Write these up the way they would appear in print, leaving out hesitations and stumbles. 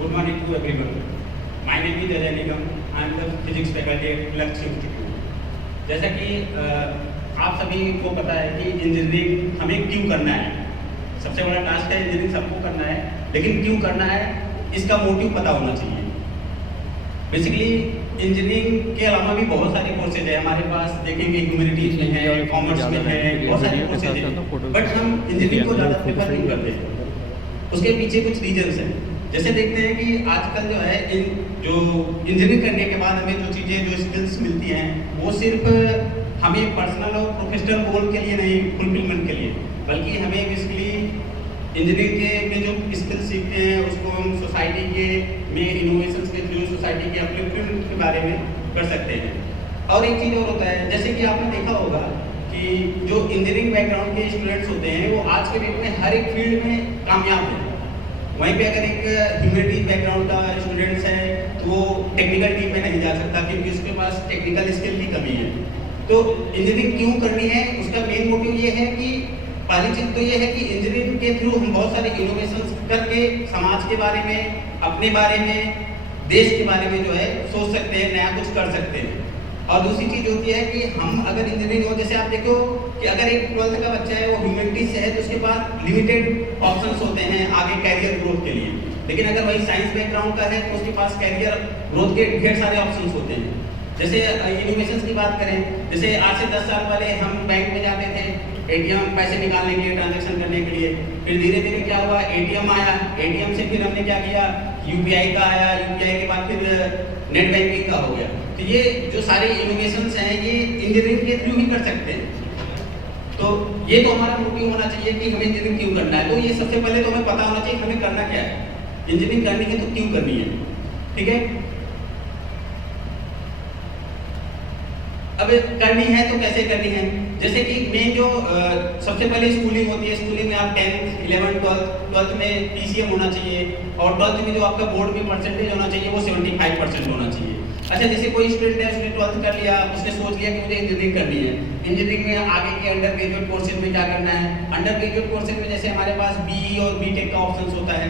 Good morning to everyone. My name is Ajay Nigam. I am the physics faculty at Flux Institute. जैसा कि आप सभी को पता है कि इंजीनियरिंग हमें क्यों करना है। सबसे बड़ा टास्क है इंजीनियरिंग सबको करना है, लेकिन क्यों करना है इसका मोटिव पता होना चाहिए। बेसिकली इंजीनियरिंग के अलावा भी बहुत सारे कोर्सेज है हमारे पास, देखेंगे ह्यूमैनिटीज में है, कॉमर्स में है, बहुत सारे कोर्सेज है, बट हम इंजीनियरिंग को ज़्यादा प्रेफर नहीं करते। उसके पीछे कुछ रीजन्स हैं। जैसे देखते हैं कि आजकल जो है जो इंजीनियरिंग करने के बाद हमें जो चीज़ें जो स्किल्स मिलती हैं वो सिर्फ हमें पर्सनल और प्रोफेशनल गोल के लिए नहीं, फुलफिलमेंट के लिए, बल्कि हमें बेसिकली इंजीनियरिंग के में जो स्किल्स सीखते हैं उसको हम सोसाइटी के में इनोवेशंस के थ्रू सोसाइटी के अपलिफ्टमेंट के बारे में कर सकते हैं। और एक चीज़ और होता है, जैसे कि आपने देखा होगा कि जो इंजीनियरिंग बैकग्राउंड के स्टूडेंट्स होते हैं वो आज के डेट में हर एक फील्ड में कामयाब हैं। वहीं पे अगर एक ह्यूमैनिटीज बैकग्राउंड का स्टूडेंट्स है तो वो टेक्निकल टीम में नहीं जा सकता क्योंकि उसके पास टेक्निकल स्किल की कमी है। तो इंजीनियरिंग क्यों करनी है, उसका मेन मोटिव ये है कि पहली चीज़ तो ये है कि इंजीनियरिंग के थ्रू हम बहुत सारे इनोवेशंस करके समाज के बारे में, अपने बारे में, देश के बारे में जो है सोच सकते हैं, नया कुछ कर सकते हैं। और दूसरी चीज़ होती है कि हम अगर इंजीनियरिंग हो, जैसे आप देखो कि अगर एक 12th का बच्चा है वो ह्यूमैनिटीज से है तो उसके पास लिमिटेड ऑप्शंस होते हैं आगे कैरियर ग्रोथ के लिए, लेकिन अगर वही साइंस बैकग्राउंड का है तो उसके पास कैरियर ग्रोथ के ढेर सारे ऑप्शंस होते हैं। जैसे इनोवेशंस की बात करें, जैसे आज से 10 साल पहले हम बैंक में जाते थे एटीएम पैसे निकालने के लिए, ट्रांजैक्शन करने के लिए, फिर धीरे धीरे क्या हुआ, एटीएम आया, एटीएम से फिर हमने क्या किया, यूपीआई का आया, यूपीआई के बाद फिर नेट बैंकिंग का हो गया। तो ये जो सारे इनोवेशंस हैं ये इंजीनियरिंग के थ्रू ही कर सकते हैं। तो ये तो हमारा मोटिव होना चाहिए कि हमें इंजीनियरिंग क्यों करना है। तो ये सबसे पहले तो हमें पता होना चाहिए हमें करना क्या है, इंजीनियरिंग करनी है तो क्यों करनी है, ठीक है। अब करनी है तो कैसे करनी है, जैसे कि मेन जो सबसे पहले स्कूलिंग होती है, स्कूलिंग में आप 10th 11th 12th में पीसीएम होना चाहिए और 12th में जो आपका बोर्ड में परसेंटेज होना चाहिए वो 75% होना चाहिए। अच्छा, जैसे कोई स्टूडेंट है उसने 12th कर लिया, उसने सोच लिया कि मुझे इंजीनियरिंग करनी है, इंजीनियरिंग में आगे के अंडर ग्रेजुएट कोर्सेज में क्या करना है। अंडर ग्रेजुएट कोर्सेज में जैसे हमारे पास बीई और बीटेक का ऑप्शन होता है,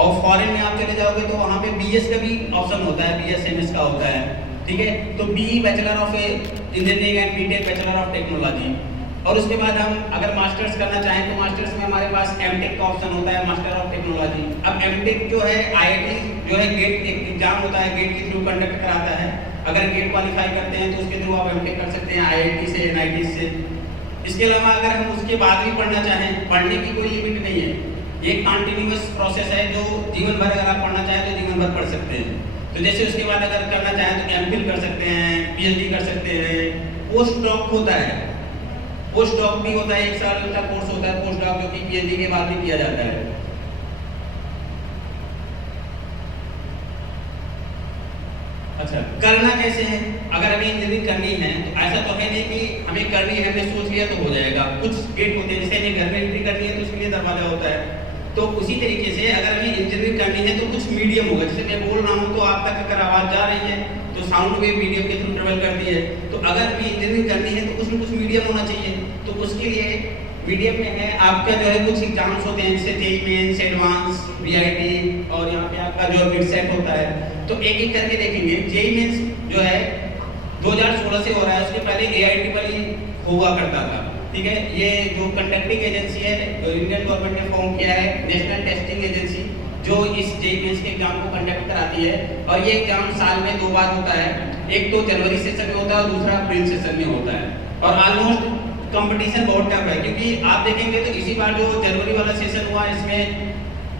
और फॉरेन में आप चले जाओगे तो वहाँ पे बीएस का भी ऑप्शन होता है, बीएसएमएस का होता है, ठीक है। तो BE bachelor of engineering and BTech bachelor of technology. और उसके बाद हम अगर मास्टर्स करना चाहें तो मास्टर्स में हमारे पास एमटेक का ऑप्शन होता है, मास्टर ऑफ टेक्नोलॉजी। अब एमटेक जो है आईआईटी जो है गेट एग्जाम होता है, गेट के थ्रू कंडक्ट कराता है, अगर गेट क्वालिफाई करते हैं तो उसके थ्रू आप एमटेक कर सकते हैं आईआईटी से, एनआईटी से। इसके अलावा अगर हम उसके बाद भी पढ़ना चाहें, पढ़ने की कोई लिमिट नहीं है, ये कंटिन्यूअस प्रोसेस है जो जीवन भर अगर आप पढ़ना चाहें तो जीवन भर पढ़ सकते हैं। तो जैसे उसके बाद अगर करना चाहें तो एमफिल कर सकते हैं, पीएचडी कर सकते हैं, पोस्ट डॉक होता है, पोस्ट डॉक भी होता है, 1 साल का कोर्स होता है पोस्ट डॉक, जो कि पीएचडी के बाद भी किया जाता है। अच्छा, करना कैसे है, अगर हमें इंजीनियरिंग करनी है तो ऐसा तो है नहीं कि हमें करनी है, हमने सोच लिया तो हो जाएगा। कुछ गेट होते हैं, जैसे हमें घर में एंट्री करनी है तो उसके लिए दरवाजा होता है। तो उसी तरीके से अगर हमें इंजीनियरिंग करनी है तो कुछ मीडियम होगा, जैसे मैं बोल रहा हूँ तो आप तक अगर आवाज़ जा रही है तो साउंड वेव मीडियम के थ्रू ट्रेवल करती है। तो अगर हमें इंजीनियरिंग करनी है तो उसमें कुछ मीडियम होना चाहिए। तो उसके लिए मीडियम में है आपका जो है कुछ एग्जाम्स होते हैं, जैसे जेईई मेंस, एडवांस, वीआईटी और यहाँ पे आपका जो मिड सेट होता है। तो एक एक करके देखेंगे। जेईई मेंस जो है 2016 से हो रहा है, उसके पहले एआईट्रिपल हुआ करता था, ठीक है। ये जो कंडक्टिंग एजेंसी है जो इंडियन गवर्नमेंट ने फॉर्म किया है, नेशनल टेस्टिंग एजेंसी, जो इस जेईई मेंस के एग्जाम को कंडक्ट कराती है। और ये एग्जाम साल में 2 बार होता है, एक तो जनवरी सेशन में होता है और दूसरा अप्रैल सेशन में होता है। और ऑलमोस्ट कंपटीशन बहुत टफ है, क्योंकि आप देखेंगे तो इसी बार जो जनवरी वाला सेशन हुआ इसमें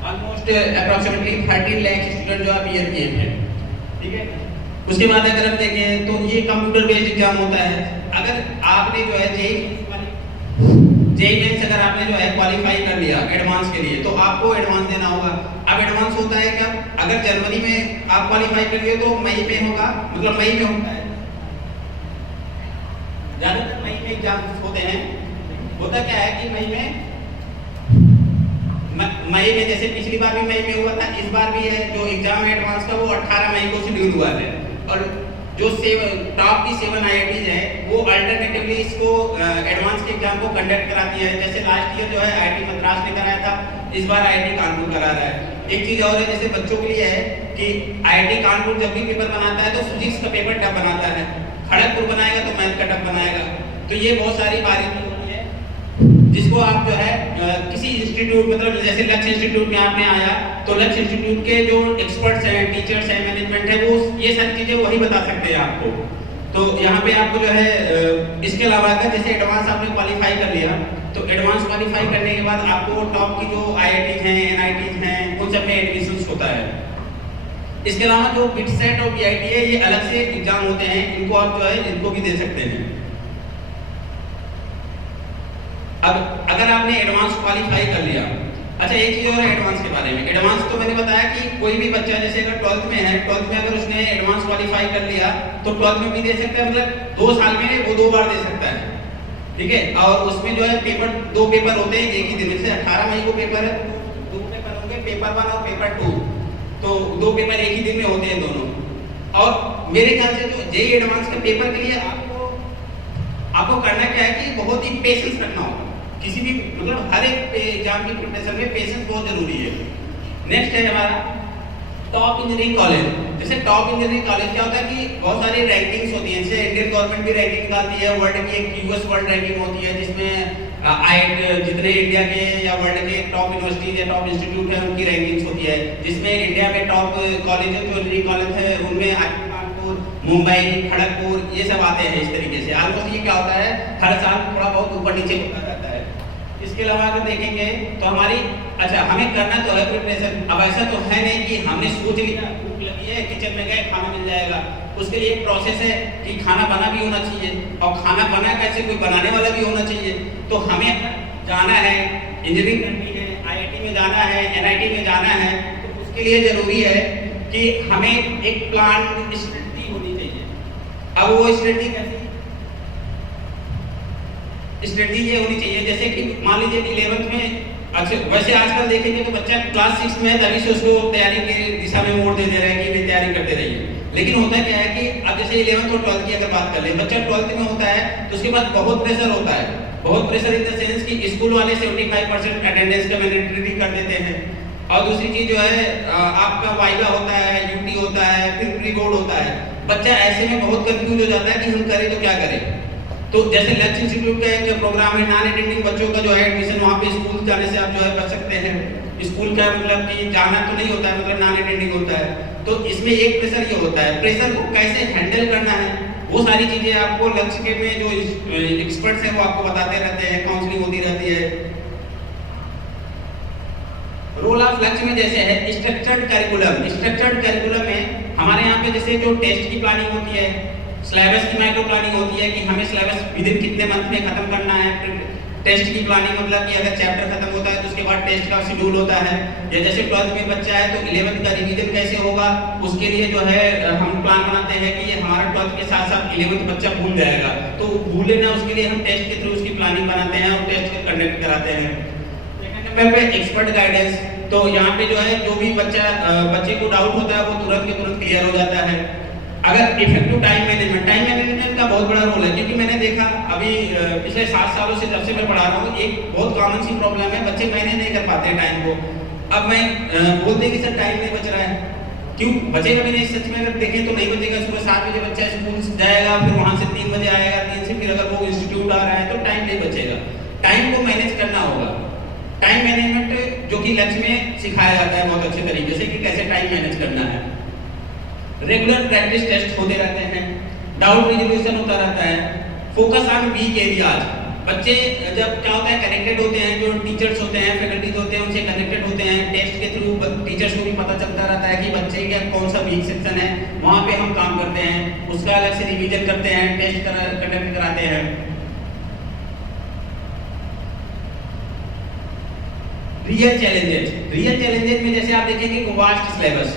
ऑलमोस्ट अप्रॉक्सीमेटली 13 लाख स्टूडेंट जो अपीयर किए थे, ठीक है। उसके बाद अगर हम देखें तो ये कंप्यूटर बेस्ड एग्जाम होता है। अगर आपने जो है जेईई मेंस अगर आपने जो है क्वालिफाई कर लिया एडवांस के लिए तो आपको एडवांस देना होगा। अब एडवांस होता है क्या, अगर जनवरी में आप क्वालिफाई कर लिए तो मई में होगा, मतलब मई में होता है, ज्यादातर मई में एग्जाम होते हैं। होता क्या है कि मई में जैसे पिछली बार भी मई में हुआ था, इस बार भी है जो एग्जाम है एडवांस का वो 18 मई को शेड्यूल हुआ है। और जो टॉप की 7 आईआईटीज है वो अल्टरनेटिवली इसको एडवांस के एग्जाम को कंडक्ट कराती है। जैसे लास्ट ईयर जो है आईआईटी मद्रास ने कराया था, इस बार आईआईटी कानपुर करा रहा है। एक चीज और है, जैसे बच्चों के लिए है कि आईआईटी कानपुर जब भी पेपर बनाता है तो फिजिक्स का पेपर टफ बनाता है, खड़गपुर बनाएगा तो मैथ का टफ बनाएगा। तो ये बहुत सारी बारीकी होती है जिसको आप जो है किसी इंस्टीट्यूट, मतलब जैसे लक्ष्य इंस्टीट्यूट में आपने आया तो लक्ष्य इंस्टीट्यूट के जो एक्सपर्ट्स हैं, टीचर्स हैं, मैनेजमेंट है, वो ये सारी चीजें वही बता सकते हैं आपको। तो यहाँ पे आपको जो है इसके अलावा अगर जैसे एडवांस आपने क्वालिफाई कर लिया तो एडवांस क्वालिफाई करने के बाद आपको टॉप की जो आईआईटी हैं, एनआईटी हैं, उन सब में एडमिशन होता है। इसके अलावा जो बिट सेट और बीआईटी है, ये अलग से एग्जाम होते हैं, इनको आप जो है इनको भी दे सकते हैं। अब अगर आपने एडवांस क्वालिफाई कर लिया, अच्छा एक चीज और है एडवांस के बारे में। एडवांस तो मैंने बताया कि कोई भी बच्चा जैसे अगर 12th में है, 12th में अगर उसने एडवांस क्वालिफाई कर लिया तो 12th में भी दे सकता है, मतलब 2 साल में वो 2 बार दे सकता है, ठीक है। और उसमें जो है पेपर 2 पेपर होते हैं एक ही दिन में, से 18 मई को पेपर है, 2 पेपर होंगे, पेपर 1 और पेपर 2, तो 2 पेपर एक ही दिन में होते हैं दोनों। और मेरे ख्याल से तो जेईई एडवांस के पेपर के लिए आपको करना क्या है कि बहुत ही पेशेंस रखना होगा। किसी भी मतलब हर एक एग्जाम की प्रिपरेशन में पेशेंस बहुत जरूरी है। नेक्स्ट है हमारा टॉप इंजीनियरिंग कॉलेज। जैसे टॉप इंजीनियरिंग कॉलेज क्या होता है कि बहुत सारी रैंकिंग्स होती हैं, जैसे इंडियन गवर्नमेंट भी रैंकिंग निकालती है, वर्ल्ड की एक यूएस वर्ल्ड रैंकिंग होती है जिसमें जितने इंडिया के या वर्ल्ड के टॉप यूनिवर्सिटीज या टॉप इंस्टीट्यूट है उनकी रैंकिंग्स होती है, जिसमें इंडिया में टॉप कॉलेज जो इंजीनियरिंग कॉलेज है उनमें मुंबई, खड़गपुर, ये सब आते हैं। इस तरीके से ऑलमोस्ट ये क्या होता है हर साल थोड़ा बहुत ऊपर नीचे होता रहता है। इसके अलावा अगर देखेंगे तो हमारी अच्छा हमें करना तो है प्रिपरेशन। अब ऐसा तो है नहीं कि हमने सोच लिया भूख लगी है किचन में गए खाना मिल जाएगा, उसके लिए एक प्रोसेस है कि खाना बना भी होना चाहिए, और खाना बना कैसे, कोई बनाने वाला भी होना चाहिए। तो हमें जाना है, इंजीनियरिंग करनी है, आईआईटी में जाना है, एनआईटी में जाना है, तो उसके लिए जरूरी है कि हमें एक प्लान स्ट्रेटजी होनी चाहिए। अब वो स्ट्रेटजी कैसी स्ट्रेटजी ये होनी चाहिए, जैसे कि मान लीजिए कि 11th में, अच्छा वैसे आजकल देखेंगे तो बच्चा क्लास 6 में है तभी से उसको तैयारी की दिशा में मोड़ दे रहे हैं कि तैयारी करते रहिए। लेकिन होता क्या है कि अब जैसे 11th और 12th की अगर बात कर ले, बच्चा 12th में होता है तो उसके बाद बहुत प्रेशर होता है, बहुत प्रेशर इन द सेंस कि स्कूल वाले 75% अटेंडेंस का मैंडेटरी कर देते हैं, और दूसरी चीज जो है आपका वाइवा होता है, यूटी होता है, फिर प्री बोर्ड होता है। बच्चा ऐसे में बहुत कंफ्यूज हो जाता है कि हम करें तो क्या करें। तो जैसे लक्ष्य इंस्टीट्यूट का एक प्रोग्राम है नॉन अटेंडिंग बच्चों का जो है एडमिशन, वहाँ पे स्कूल जाने से आप जो है बच सकते हैं। स्कूल का मतलब कि जाना तो नहीं होता है, मतलब नॉन अटेंडिंग होता है। तो इसमें एक प्रेशर ये होता है, प्रेशर को कैसे हैंडल करना है वो सारी चीजें आपको लक्ष्य के में जो एक्सपर्ट्स हैं वो आपको बताते रहते हैं, काउंसलिंग होती रहती है। रोल ऑफ लक्ष्य में जैसे है स्ट्रक्चर्ड करिकुलम। स्ट्रक्चर्ड करिकुलम में हमारे यहाँ पे जैसे जो टेस्ट की प्लानिंग होती है, सिलेबस की माइक्रो प्लानिंग होती है कि हमें सिलेबस विद इन कितने मंथ में खत्म करना है। टेस्ट की प्लानिंग मतलब कि अगर चैप्टर खत्म होता है तो उसके बाद टेस्ट का शेड्यूल होता है। या जैसे 12th में बच्चा है तो 11th का रिवीजन कैसे होगा, उसके लिए जो है हम प्लान बनाते हैं कि हमारा 12th के साथ साथ 11th बच्चा भूल जाएगा, तो भूले ना उसके लिए हम टेस्ट के थ्रू उसकी प्लानिंग बनाते हैं और टेस्ट कंडक्ट कराते हैं। सेकंड नंबर पे एक्सपर्ट गाइडेंस। तो यहाँ पे जो है जो भी बच्चे को डाउट होता है वो तुरंत के तुरंत क्लियर हो जाता है। अगर इफेक्टिव टाइम मैनेजमेंट का बहुत बड़ा रोल है, क्योंकि मैंने देखा अभी पिछले 7 सालों से जब से मैं पढ़ा रहा हूँ एक बहुत कॉमन सी प्रॉब्लम है, बच्चे मैनेज नहीं कर पाते टाइम को। अब मैं बोलते कि सर टाइम नहीं बच रहा है, क्यों बचेगा भी नहीं। सच में अगर देखें तो नहीं बचेगा। सुबह 7 बजे बच्चा स्कूल जाएगा, फिर वहाँ से 3 बजे आएगा, 3 से फिर अगर वो इंस्टीट्यूट आ रहा है तो टाइम नहीं बचेगा। टाइम को मैनेज करना होगा। टाइम मैनेजमेंट जो कि लक्ष्य में सिखाया जाता है बहुत अच्छे तरीके से कि कैसे टाइम मैनेज करना है। रेगुलर प्रैक्टिस टेस्ट होते रहते हैं, डाउट रिजोल्यूशन होता रहता है, फोकस ऑन वीक एरियाज। बच्चे जब क्या होता है कनेक्टेड होते हैं, जो टीचर्स होते हैं, फैकल्टीज होते हैं, उनसे कनेक्टेड होते हैं। टेस्ट के थ्रू टीचर्स को भी पता चलता रहता है कि बच्चे का कौन सा वीक सेक्शन है, वहाँ पे हम काम करते हैं, उसका अलग से रिवीजन करते हैं, टेस्ट कंडक्ट कराते हैं। रियल चैलेंजेस में जैसे आप देखेंगे वास्ट सिलेबस,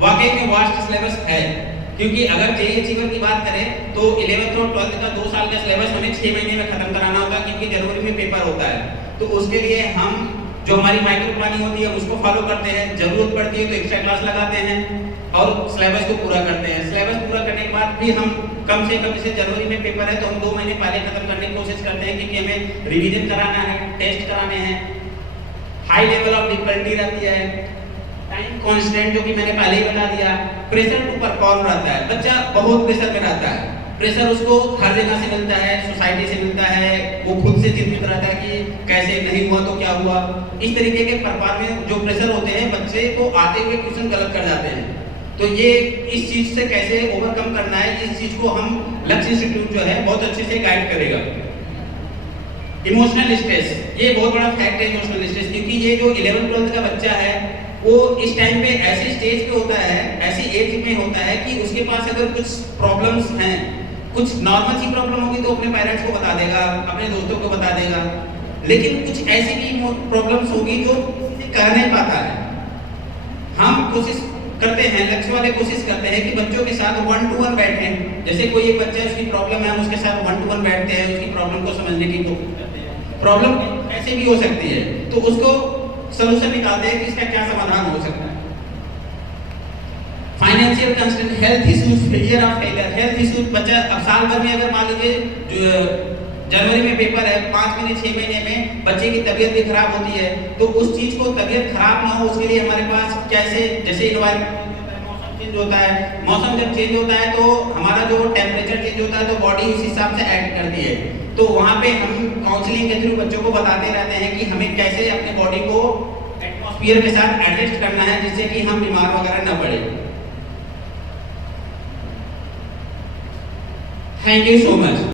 वाकई में वास्ट सिलेबस है। क्योंकि अगर जेईई अचीवर की बात करें तो 11th और 12th का 2 साल का सिलेबस हमें 6 महीने में खत्म कराना होता है, क्योंकि जनवरी में पेपर होता है। तो उसके लिए हम जो हमारी माइक्रो प्लानिंग होती है उसको फॉलो करते हैं, जरूरत पड़ती है तो एक्स्ट्रा क्लास लगाते हैं और सिलेबस को पूरा करते हैं। सिलेबस पूरा करने के बाद भी हम कम से कम, जैसे जनवरी में पेपर है तो हम 2 महीने पहले खत्म करने की कोशिश करते हैं, क्योंकि हमें रिवीजन कराना है, टेस्ट कराने हैं। हाई लेवल ऑफ डिफिकल्टी रहती है, टाइम कांस्टेंट जो कि मैंने पहले ही बता दिया, प्रेशर टू परफॉर्म रहता है, बच्चा बहुत प्रेशर में रहता है, प्रेशर उसको हर जगह से मिलता है, सोसाइटी से मिलता है, वो खुद से चिंतित रहता है कि कैसे नहीं हुआ तो क्या हुआ। इस तरीके के परफॉर्म में जो प्रेशर होते हैं, बच्चे को आते हुए क्वेश्चन गलत कर जाते हैं। तो ये इस चीज से कैसे ओवरकम करना है, इस चीज को हम लक्ष्य इंस्टीट्यूट जो है बहुत अच्छे से गाइड करेगा। इमोशनल स्ट्रेस, ये बहुत बड़ा फैक्ट है इमोशनल स्ट्रेस, क्योंकि ये जो 11th-12th का बच्चा है वो इस टाइम पे ऐसे स्टेज पे होता है, ऐसी एज में होता है कि उसके पास अगर कुछ प्रॉब्लम्स हैं, कुछ नॉर्मल सी प्रॉब्लम होगी तो अपने पेरेंट्स को बता देगा, अपने दोस्तों को बता देगा, लेकिन कुछ ऐसी भी प्रॉब्लम्स होगी जो कह नहीं पाता है। हम कोशिश करते हैं, लक्ष्य वाले कोशिश करते हैं कि बच्चों के साथ 1-to-1 बैठें। जैसे कोई एक बच्चा है, उसकी प्रॉब्लम है, हम उसके साथ 1-to-1 बैठते हैं, उसकी प्रॉब्लम को समझने की कोशिश करते हैं। प्रॉब्लम ऐसे भी हो सकती है तो उसको सलूशन निकालते हैं कि इसका क्या समाधान हो सकता है। Financial constraint, health issues, failure of failure, health issues, बच्चा अब साल भर में अगर मान लीजिए जो जनवरी में पेपर है, 5 महीने 6 महीने में बच्चे की तबीयत भी खराब होती है, तो उस चीज को तबीयत खराब ना हो उसके लिए हमारे पास कैसे, जैसे इन्वायरमेंट मौसम चेंज होता है, मौसम जब चेंज होता है तो हमारा जो टेम्परेचर चेंज होता है तो बॉडी उस हिसाब से एक्ट करती है। तो वहाँ पे हम काउंसलिंग के थ्रू बच्चों को बताते रहते हैं कि हमें कैसे अपने बॉडी को एटमॉस्फेयर के साथ एडजस्ट करना है जिससे कि हम बीमार वगैरह न पड़े। Thank you so much.